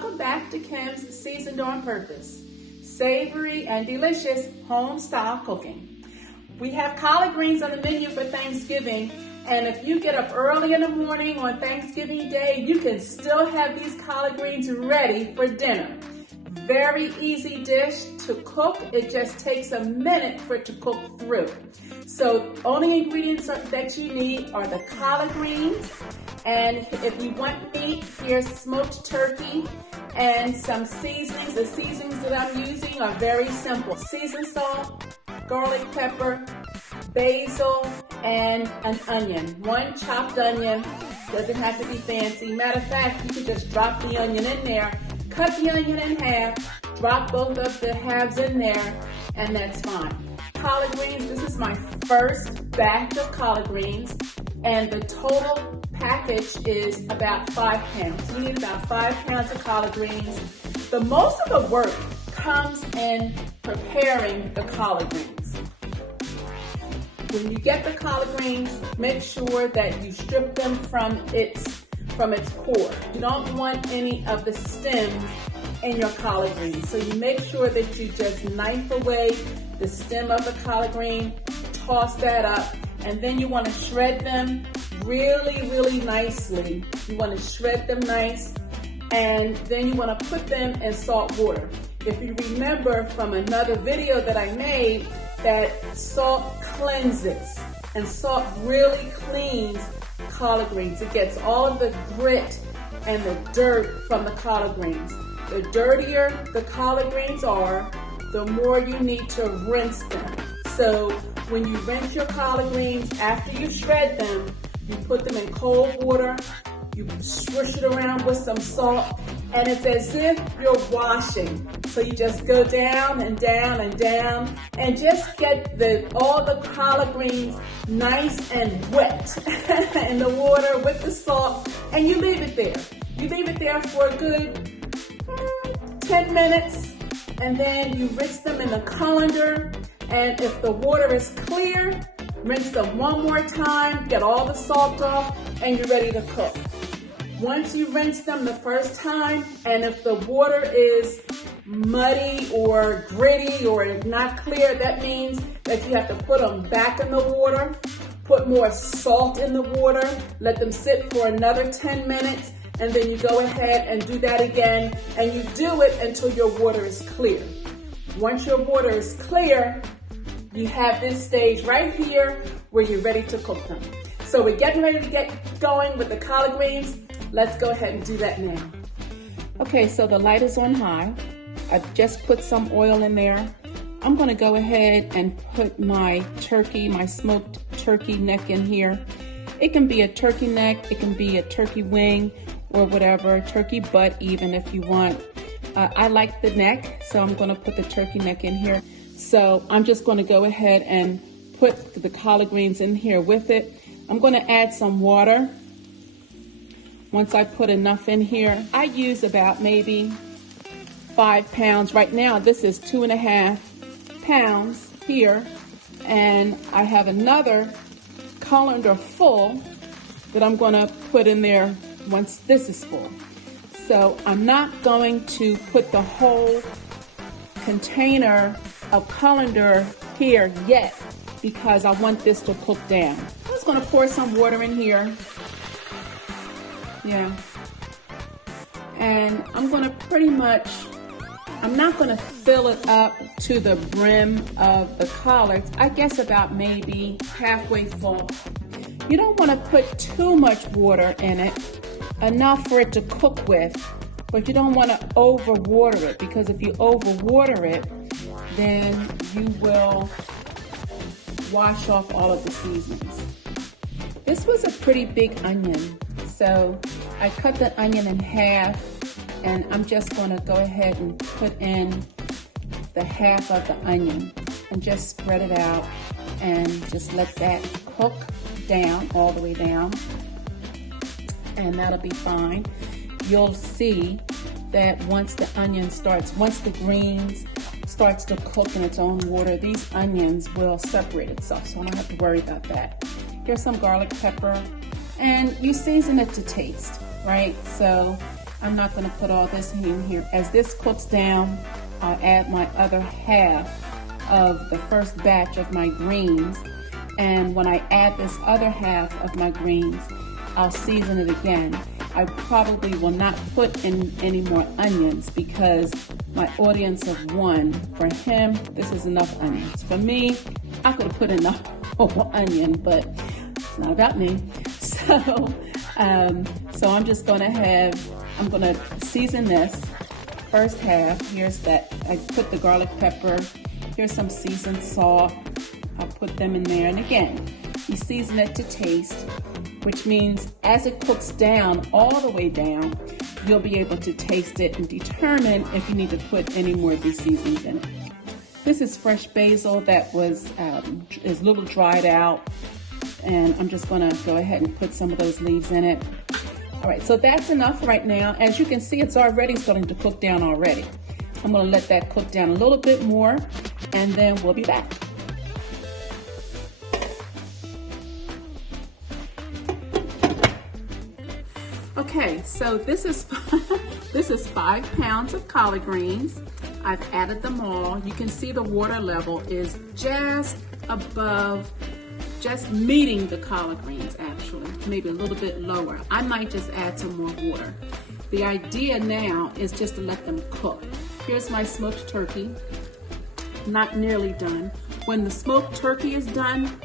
welcome back to Kim's Seasoned on Purpose. Savory and delicious home-style cooking. We have collard greens on the menu for Thanksgiving, and if you get up early in the morning on Thanksgiving Day, you can still have these collard greens ready for dinner. Very easy dish to cook. It just takes a minute for it to cook through. So only ingredients that you need are the collard greens, and if you want meat, here's smoked turkey and some seasonings. The seasonings that I'm using are very simple. Seasoned salt, garlic pepper, basil, and an onion. One chopped onion, doesn't have to be fancy. Matter of fact, you can just drop the onion in there, cut the onion in half, drop both of the halves in there, and that's fine. Collard greens, this is my first batch of collard greens, and the total package is about 5 pounds. You need about 5 pounds of collard greens. The most of the work comes in preparing the collard greens. When you get the collard greens, make sure that you strip them from its core. You don't want any of the stems in your collard greens. So you make sure that you just knife away the stem of the collard green, toss that up, and then you want to shred them really nicely. You want to shred them nice, and then you want to put them in salt water. If you remember from another video that I made, that salt cleanses, and salt really cleans collard greens. It gets all of the grit and the dirt from the collard greens. The dirtier the collard greens are, the more you need to rinse them. So when you rinse your collard greens, after you shred them, you put them in cold water, you swish it around with some salt, and it's as if you're washing. So you just go down and down and down, and just get all the collard greens nice and wet in the water with the salt, and you leave it there. You leave it there for a good 10 minutes, and then you rinse them in the colander, and if the water is clear, rinse them one more time, get all the salt off, and you're ready to cook. Once you rinse them the first time, and if the water is muddy or gritty or not clear, that means that you have to put them back in the water, put more salt in the water, let them sit for another 10 minutes, and then you go ahead and do that again, and you do it until your water is clear. Once your water is clear, you have this stage right here where you're ready to cook them. So we're getting ready to get going with the collard greens. Let's go ahead and do that now. Okay, so the light is on high. I've just put some oil in there. I'm gonna go ahead and put my turkey, my smoked turkey neck in here. It can be a turkey neck, it can be a turkey wing, or whatever, turkey butt even if you want. I like the neck, so I'm gonna put the turkey neck in here. So I'm just gonna go ahead and put the collard greens in here with it. I'm gonna add some water. Once I put enough in here, I use about maybe 5 pounds. Right now, this is 2.5 pounds here, and I have another colander full that I'm gonna put in there once this is full. So I'm not going to put the whole container of colander here yet because I want this to cook down. I'm just gonna pour some water in here. Yeah. And I'm gonna I'm not gonna fill it up to the brim of the collards. I guess about maybe halfway full. You don't wanna put too much water in it, enough for it to cook with, but you don't wanna overwater it, because if you overwater it, then you will wash off all of the seasonings. This was a pretty big onion, so I cut the onion in half, and I'm just gonna go ahead and put in the half of the onion and just spread it out and just let that cook down, all the way down, and that'll be fine. You'll see that once the greens starts to cook in its own water, these onions will separate itself, so I don't have to worry about that. Here's some garlic pepper, and you season it to taste, right? So I'm not going to put all this in here. As this cooks down, I'll add my other half of the first batch of my greens. And when I add this other half of my greens, I'll season it again. I probably will not put in any more onions because my audience of one, for him, this is enough onions. For me, I could have put enough onion, but it's not about me. So I'm just going to I'm going to season this first half. Here's that. I put the garlic pepper. Here's some seasoned salt. I'll put them in there. And again, you season it to taste, which means as it cooks down, all the way down, you'll be able to taste it and determine if you need to put any more of these seasonings in it. This is fresh basil that is a little dried out, and I'm just going to go ahead and put some of those leaves in it. All right, so that's enough right now. As you can see, it's already starting to cook down already. I'm going to let that cook down a little bit more, and then we'll be back. Okay, so this is 5 pounds of collard greens. I've added them all. You can see the water level is just above, just meeting the collard greens actually, maybe a little bit lower. I might just add some more water. The idea now is just to let them cook. Here's my smoked turkey, not nearly done. When the smoked turkey is done,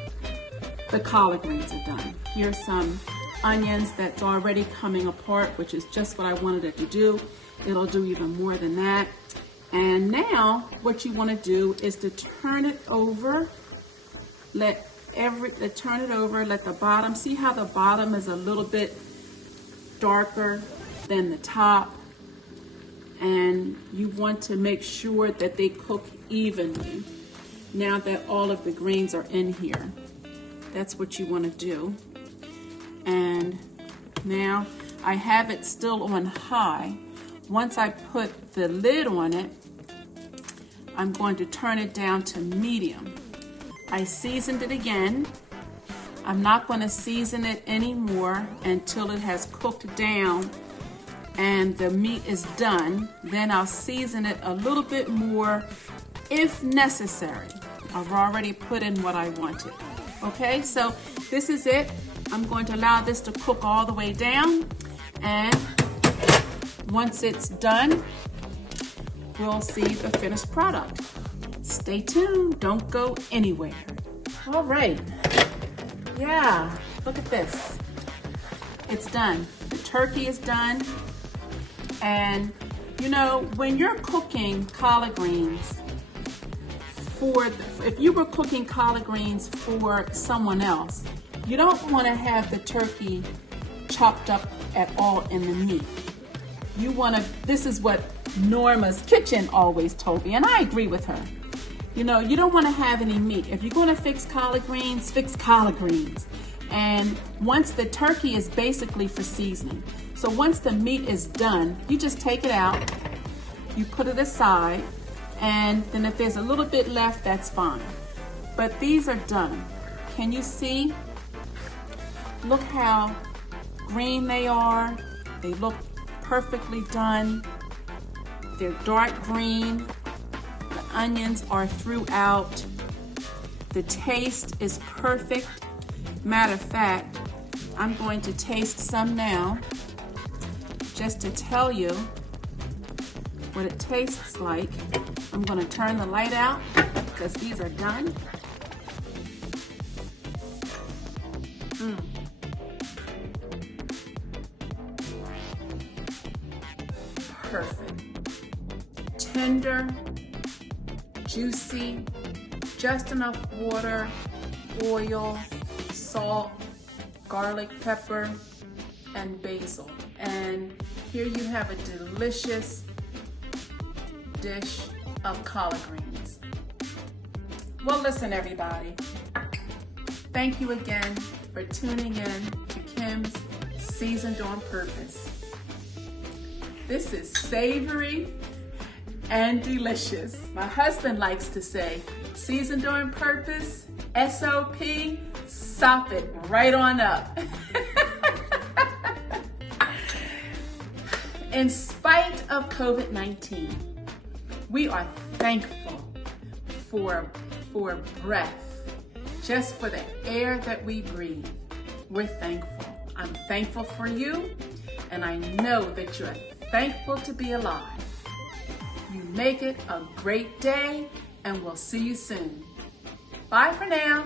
the collard greens are done. Here's some onions that's already coming apart, which is just what I wanted it to do. It'll do even more than that. And now what you want to do is to turn it over. Let the bottom, see how the bottom is a little bit darker than the top, and you want to make sure that they cook evenly. Now that all of the greens are in here, that's what you want to do. And now I have it still on high. Once I put the lid on it, I'm going to turn it down to medium. I seasoned it again. I'm not going to season it anymore until it has cooked down and the meat is done. Then I'll season it a little bit more if necessary. I've already put in what I wanted. Okay, so this is it. I'm going to allow this to cook all the way down, and once it's done, we'll see the finished product. Stay tuned, don't go anywhere. All right, yeah, look at this. It's done. The turkey is done. And you know, when you're cooking collard greens if you were cooking collard greens for someone else, you don't want to have the turkey chopped up at all in the meat. You want to, this is what Norma's Kitchen always told me, and I agree with her. You know, you don't want to have any meat. If you're going to fix collard greens, fix collard greens. And once the turkey is basically for seasoning. So once the meat is done, you just take it out, you put it aside, and then if there's a little bit left, that's fine. But these are done. Can you see? Look how green they are. They look perfectly done. They're dark green. The onions are throughout. The taste is perfect. Matter of fact, I'm going to taste some now just to tell you what it tastes like. I'm going to turn the light out because these are done. Perfect. Tender, juicy, just enough water, oil, salt, garlic pepper, and basil. And here you have a delicious dish of collard greens. Well, listen, everybody. Thank you again for tuning in to Kim's Seasoned on Purpose. This is savory and delicious. My husband likes to say, seasoned on purpose, SOP, sop it right on up. In spite of COVID-19, we are thankful for breath, just for the air that we breathe. We're thankful. I'm thankful for you, and I know that you're thankful to be alive. You make it a great day, and we'll see you soon. Bye for now.